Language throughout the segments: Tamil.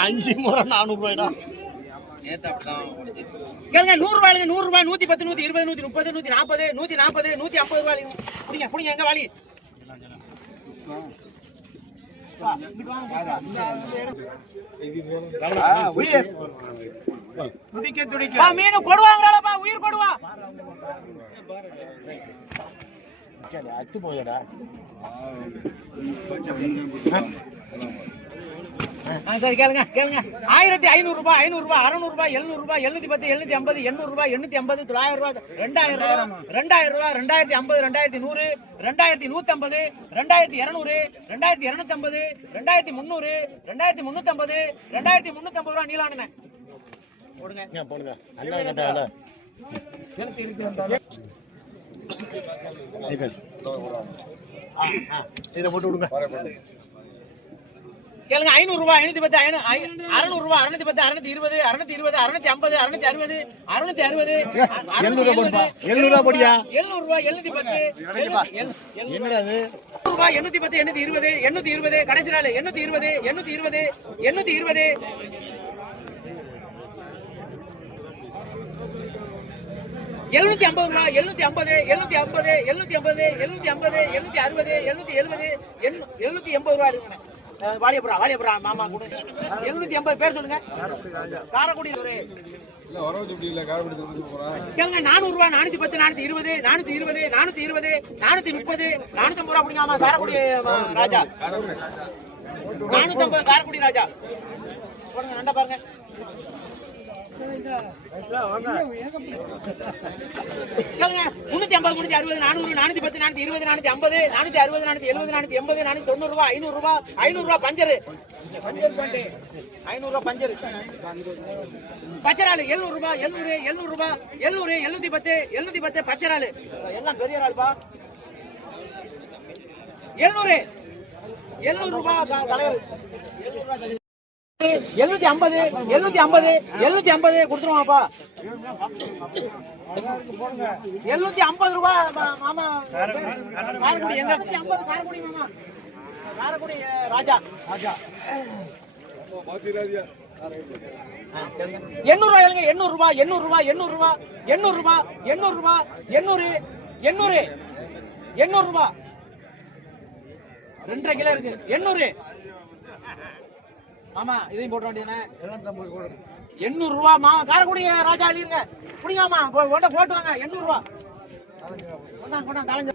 அஞ்சு முறை நானூறு ரூபாய்டா. கேளுங்க நூறு ரூபாய்ங்க நூறு ரூபாய் நூத்தி பத்து நூத்தி இருபது நூத்தி முப்பது நூத்தி நாற்பது நூத்தி நாற்பது நூத்தி ஐம்பது ரூபாய் புடிங்க புடிங்க எங்க வாலி? துடிக்க துடிக்க. பா, மீன் கொடுவாங்களாப்பா உயிர் கொடுவா அத்து போயடா. சரி கேளுங்க கேளுங்க. ஆயிரத்தி ஐநூறு ரூபாய் ஐநூறு ரூபாய் அறுநூறு ரூபாய் எழுநூறு ரூபாய் எழுநூத்தி பத்து எழுநூத்தி ஐம்பது எண்ணூறு ரூபாய் எண்ணூத்தி ஐம்பது தொள்ளாயிரம் ரூபாய் ரெண்டாயிரம் ரூபாய் ரெண்டாயிரம் ரூபாய் ரெண்டாயிரத்தி ஐம்பது ரெண்டாயிரத்தி நூறு ரெண்டாயிரத்தி நூத்தி ஐம்பது ரெண்டாயிரத்தி இருநூறு ரெண்டாயிரத்தி இருநூத்தி ஐம்பது ரெண்டாயிரத்தி முந்நூறு ரெண்டாயிரத்தி முன்னூத்தி ஐம்பது ரெண்டாயிரத்தி முன்னூத்தி ஐம்பது ரூபாய் நீலானுங்க. போடுங்க. போடுங்க. அண்ணா கேட்டால ஆ, ஆ. இதில் போட்டு விடுங்க. கேளுங்க ஐநூறு ரூபாய் ஐநூத்தி பத்து அறுநூறு ரூபாய் அறுநூத்தி பத்து அறுநூத்தி இருபது அறுநூத்தி இருபது அறுநூத்தி ஐம்பது அறுநூத்தி அறுபது அறுநூத்தி அறுபது எழுநூறு ரூபாய். எழுநூறு ரூபாய் எழுநூத்தி பத்து ரூபாய் எண்ணூத்தி பத்து எண்ணூத்தி இருபது எண்ணூத்தி இருபது கடைசி நாள் எண்ணூத்தி இருபது எண்ணூத்தி இருபது எண்ணூத்தி இருபது எழுநூத்தி ஐம்பது ரூபாய் எழுநூத்தி ஐம்பது எழுநூத்தி ஐம்பது எழுநூத்தி ஐம்பது எழுநூத்தி ஐம்பது எழுநூத்தி அறுபது எழுநூத்தி எழுபது எழுநூத்தி எண்பது ரூபாய் இருக்குங்க அஹ் வாலியபுரா வாலியபுரா மாமா கூட. எழுநூத்தி எண்பது பேர் சொல்லுங்க. காரக்குடி ஒரு கேளுங்க நானூறு ரூபாய் நானூத்தி பத்து நானூத்தி இருபது நானூத்தி இருபது நானூத்தி இருபது நானூத்தி முப்பது நானூத்தி ஐம்பது ரூபா பிடிக்காம காரக்குடி ராஜா. நானூத்தி ஐம்பது காரக்குடி ராஜா. பாருங்க நண்டா பாருங்க. கேளுங்க முன்னூத்தி ஐம்பது முன்னூத்தி அறுபது நானூறு நானூத்தி பத்து நானூத்தி இருபது நானூத்தி ஐம்பது நானூத்தி அறுபது நானூத்தி எழுபது நானூத்தி எண்பது நானூத்தி தொண்ணூறு ரூபாய் ஐநூறு ரூபாய் ஐநூறு ரூபாய் பஞ்சரு. பஞ்சர் பாண்டி ஐநூறு ரூபாய் பஞ்சரு. பச்சராளு எழுநூறு ரூபாய் எழுநூறு எழுநூறு ரூபாய் எழுநூறு எழுநூத்தி பத்து எழுநூத்தி பத்து பச்சராளு எல்லாம் பெரிய ஆள்பா எழுநூறு எழுநூறு ரூபாய் எழுநூறு ரூபாய் தலைவர். எழுநூத்தி ஐம்பது எழுநூத்தி ஐம்பது எழுநூத்தி ஐம்பது கொடுத்துருவாப்பா எழுநூத்தி ஐம்பது ரூபாய் மாமா. காரக்குடி ஐம்பது காரக்குடி மாமா. காரக்குடி ராஜா. ராஜா. எண்ணூறு ரூபாய் எண்ணூறு ரூபாய் எண்ணூறு ரூபாய் எண்ணூறு ரூபாய் எண்ணூறு ரூபாய் எண்ணூறு ரூபாய் எண்ணூறு எண்ணூறு எண்ணூறு ரூபாய் ரெண்டரை கிலோ இருக்கு. எண்ணூறு. ஆமா இதையும் போட வேண்டியதானே எண்ணூறு ரூபா மா காரக்குடி ராஜா எழுதிருங்க. புடிங்காமா போட்ட போட்டு வாங்க எண்ணூறு ரூபா கொண்டாங்க கொண்டாங்க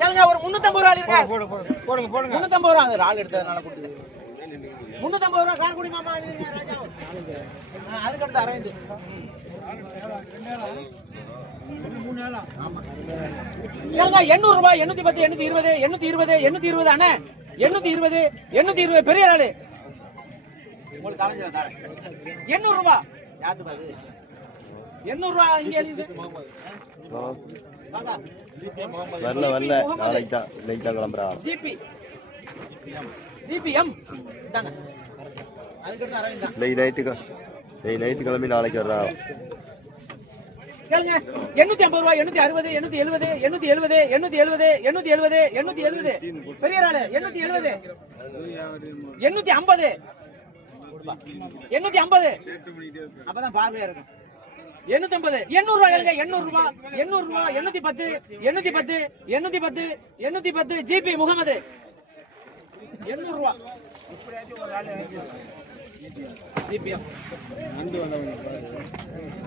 கேளுங்க ஒரு முன்னூத்தம்பது ரூபா எழுதிருங்க. போடுங்க போடுங்க. முன்னூத்தம்பது ரூபா அந்த ஆள் எடுத்ததுனால கொடுத்து. முன்னூத்தம்பது ரூபா காரக்குடி மாமா எழுதிருங்க ராஜா. ஆ, அதுக்கு அடுத்து அரவிந்த். எண்ணூறு ரூபாய் எண்ணூத்தி பத்து எண்ணூத்தி இருபது எண்ணூத்தி இருபது எண்ணூத்தி இருபது அண்ணே. எண்ணூத்தி இருபது எண்ணூத்தி இருபது பெரிய ஆளு. எண்ணூறு பாது எண்ணூறு ரூபாய் இங்க வரல வரல. நாளைக்கு தான் இன்னைக்கு தான் கிளம்புறா ஜிபி. ஜிபிஎம் அதுக்கு நைட்டுக்கு இன்னைக்கு நைட்டு கிளம்பி நாளைக்கு வர்றா. கேளுங்க எண்ணூத்தி ஐம்பது ரூபாய் எண்ணூத்தி அறுபது எண்ணூத்தி எழுபது எண்ணூத்தி எழுபது எண்ணூத்தி எழுபது எண்ணூத்தி எழுபது எண்ணூத்தி எழுபது. பெரிய ஆளு எண்ணூத்தி எழுபது. எண்ணூத்தி ஐம்பது. எண்ணூத்தி ஐம்பது. அப்பதான் பார்வையா இருக்கும். எண்ணூத்தி ஐம்பது. எண்ணூறு ரூபாய் எழுங்க எண்ணூறு ரூபாய் எண்ணூறு ரூபாய் எண்ணூத்தி பத்து எண்ணூத்தி பத்து எண்ணூத்தி பத்து எண்ணூத்தி பத்து ஜிபி முகமது. எண்ணூறு ரூபாய்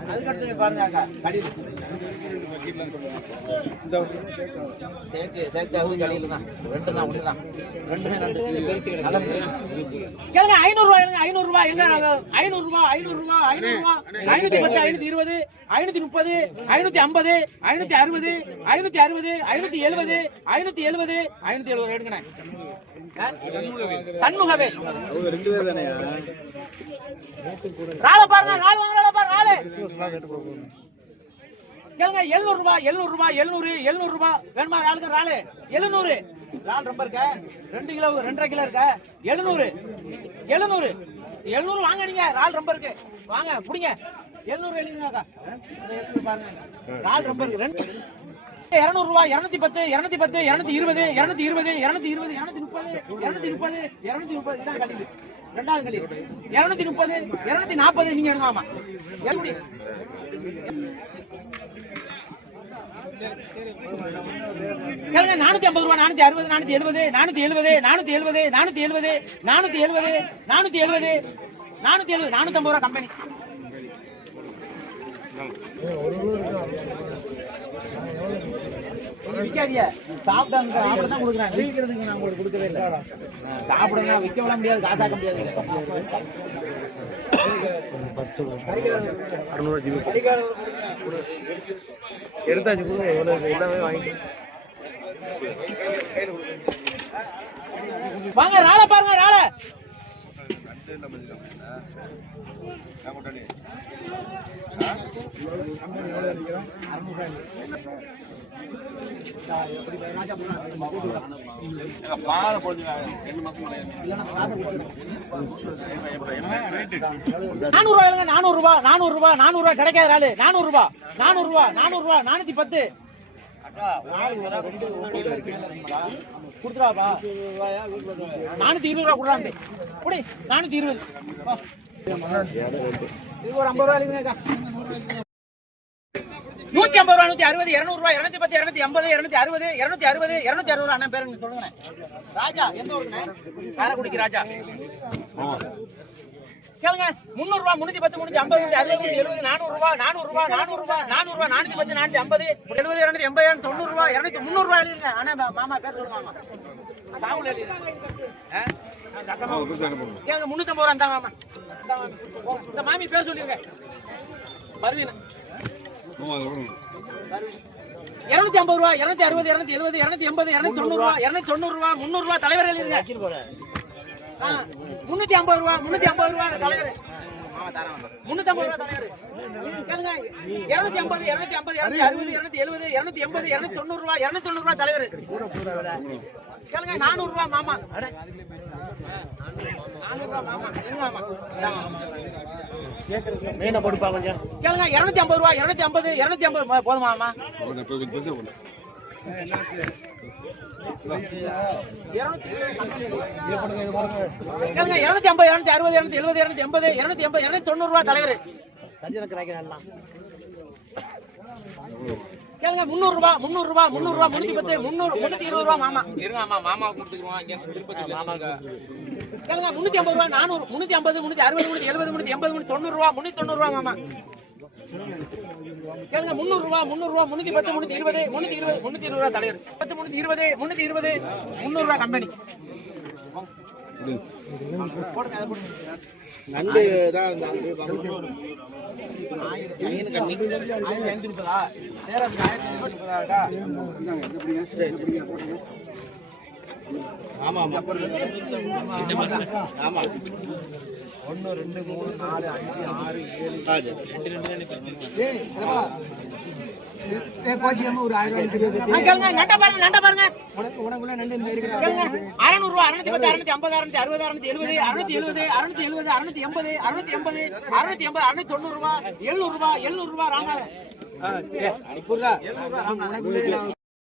அதுக்கடுத்து பாருங்க அக்கா கடியில் தான் ரெண்டு தான் ஒன்று தான் ரெண்டுமே ரெண்டு கேளுங்க ஐநூறு ரூபாய் எழுங்க ஐநூறு ரூபாய். எங்க ஐநூறு ரூபாய் ஐநூறு ரூபாய் ஐநூறு ரூபாய். ஐநூத்தி பத்து ஐநூத்தி இருபது ஐநூத்தி முப்பது ஐநூத்தி ஐம்பது ஐநூத்தி அறுபது ஐநூத்தி அறுபது ஐநூத்தி எழுபது ஐநூத்தி எழுபது ஐநூத்தி எழுபது எடுங்கண்ணே? சண்முகவே ராளை பாருங்க ராள் வாங்க பாரு ராளு கேளுங்க எழுநூறு ரூபாய் எழுநூறு ரூபாய் எழுநூறு எழுநூறு ரூபாய் வேணுமா ராளுக்கு ராளு எழுநூறு. ரால் ரொம்ப இருக்க. ரெண்டு கிலோ ரெண்டரை கிலோ இருக்க. எழுநூறு. எழுநூறு. எழுநூறு வாங்க நீங்க. ரால் ரொம்ப இருக்கு. வாங்க புடிங்க எழுநூறு எழுநூறுக்கா எழுநூறு பாருங்க. ரால் ரொம்ப இருக்கு. ரெண்டு. இருநூறு ரூபாய் இருநூத்தி பத்து இருநூத்தி பத்து இருநூத்தி இருபது இருநூத்தி இருபது இருநூத்தி இருபது இருநூத்தி முப்பது இருநூத்தி முப்பது இருநூத்தி முப்பது. இதான் கழிவு. ரெண்டாவது கழிவு இருநூத்தி முப்பது இருநூத்தி நாற்பது நீங்க எடுங்க ஆமா எப்படி? நானூத்தி ஐம்பது ரூபா நானூத்தி அறுபது நானூத்தி எழுபது நானூத்தி எழுபது நானூத்தி எழுபது நானூத்தி எழுபது நானூத்தி எழுபது நானூத்தி எழுபது நானூத்தி எழுபது நானூத்தி ஐம்பது ரூபா கம்பெனி விற்காதீங்க சாப்பிட்டாங்க சாப்பிட தான் கொடுக்குறாங்க. விற்கிறதுக்கு நான் உங்களுக்கு கொடுக்கவே இல்லை. சாப்பிடுங்க விற்க விட முடியாது காசாக்க முடியாது. எடுத்தாச்சு கொடுங்க. எல்லாமே வாங்கி வாங்க ராளை பாருங்க ராளை நானூறு ரூபாய் நானூறு ரூபாய் நானூறு ரூபாய் நானூறு ரூபாய் கிடைக்காத ஆளு. நானூறு ரூபாய் நானூறு ரூபாய் நானூறு ரூபாய் நானூத்தி பத்து. கொடுத்துருவாப்பா நானூத்தி இருபது ரூபா கொடுறாங்க குடி நானூத்தி இருபது. இது ஒரு ஐம்பது ரூபா இருக்குங்கக்கா நூத்தி ஐம்பது ரூபா நூத்தி அறுபது இருநூறு ரூபாய் இருநூத்தி பத்து இருநூத்தி ஐம்பது இருநூத்தி அறுபது இருநூத்தி அறுபது இருநூத்தி அறுபது ரூபா. அண்ணன் பேருங்க சொல்லுங்க ராஜா எந்த ஊருங்க? காரக்குடிக்கு ராஜா. கேளுங்க. முந்நூறு ரூபா முன்னூத்தி பத்து முன்னூத்தி ஐம்பது அறுபது எழுபது நானூறு ரூபா நானூறு ரூபா நானூறு ரூபா நானூறு ரூபா நானூத்தி பத்து நானூத்தி ஐம்பது எழுபது இருநூத்தி எண்பது தொண்ணூறு ரூபா இருநூத்தி முந்நூறு ரூபா மா- மாமா பேர் சொல்லுங்க மாமா ராகுல்? கேளுங்க முன்னூத்தி ஐம்பது ரூபா இந்தாங்க மாமா. இந்தாங்க மாமி. போங்க. இந்த மாமி பேர் சொல்லிருங்க. பர்வீன். இருநூத்தி ஐம்பது ரூபா இருநூத்தி அறுபது இருநூத்தி எழுபது இருநூத்தி எண்பது இருநூத்தி தொண்ணூறு ரூபா இருநூத்தி தொண்ணூறு ரூபா முந்நூறு ரூபா தலைவர் எழுதிருங்க ஆ, முன்னூத்தி ஐம்பது ரூபா முன்னூத்தி ஐம்பது ரூபா தலைவர். முன்னூத்தி ஐம்பது ரூபா தலைவர். கேளுங்க. இருநூத்தி ஐம்பது இருநூத்தி ஐம்பது இருநூத்தி அறுபது இருநூத்தி எழுபது இருநூத்தி எண்பது இருநூத்தி தொண்ணூறு ரூபா இருநூத்தி தொண்ணூறு ரூபா தலைவர். கேளுங்க. நானூறு ரூபா மாமா. அட. நானூறு ரூபா மாமா. மாமா. மீனை போட்டுப்பா கொஞ்சம். கேளுங்க. இருநூத்தி ஐம்பது ரூபா இருநூத்தி ஐம்பது இருநூத்தி ஐம்பது. போதுமா மாமா? கேளுங்க இருநூத்தி ஐம்பது இருநூத்தி அறுபது இருநூத்தி எழுபது இருநூத்தி எண்பது இருநூத்தி எண்பது இருநூத்தி தொண்ணூறு ரூபா தலைவர் சஞ்சன கிராக்கி நல்லா கேளுங்க முந்நூறு ரூபா முந்நூறு ரூபா முந்நூறு ரூபா முன்னூத்தி பத்து முந்நூறு முன்னூத்தி இருபது ரூபா மாமா இருங்க மாமா மாமா கொடுத்துக்குவோம் இங்க திருப்பதி மாமா கேளுங்க முன்னூத்தி ஐம்பது ரூபா நானூறு முன்னூத்தி ஐம்பது முன்னூத்தி அறுபது முன்னூத்தி எழுபது முன்னூத்தி எண்பது முன்னூத்தி தொண்ணூறு ரூபா முன்னூத்தி தொண்ணூறு ரூபா மாமா கேளுங்க முந்நூறு ரூபா முந்நூறு ரூபா முன்னூத்தி பத்து முன்னூத்தி இருபது முன்னூத்தி இருபது முன்னூத்தி இருபது ரூபா தலைவர் பத்து முன்னூத்தி இருபது முன்னூத்தி இருபது முந்நூறு ரூபா கம்பெனி. ஐநூத்தி முப்பதாக்கா ஆமா ஆமா. ஆமா. ஒன்னு ரெண்டு மூணு நாலு அஞ்சு ஆறு ஏழு. ரூபா அறுநூத்தி பத்து அறுநூத்தி ஐம்பது அறுநூத்தி அறுபது அறுநூத்தி எழுபது அறுநூத்தி எழுபது அறுநூத்தி எழுபது அறுநூத்தி எண்பது அறுநூத்தி எண்பது அறுநூத்தி எண்பது அறுநூத்தி தொண்ணூறு ரூபா எழுநூறு ரூபா எழுநூறு ரூபா ராமநாதன்.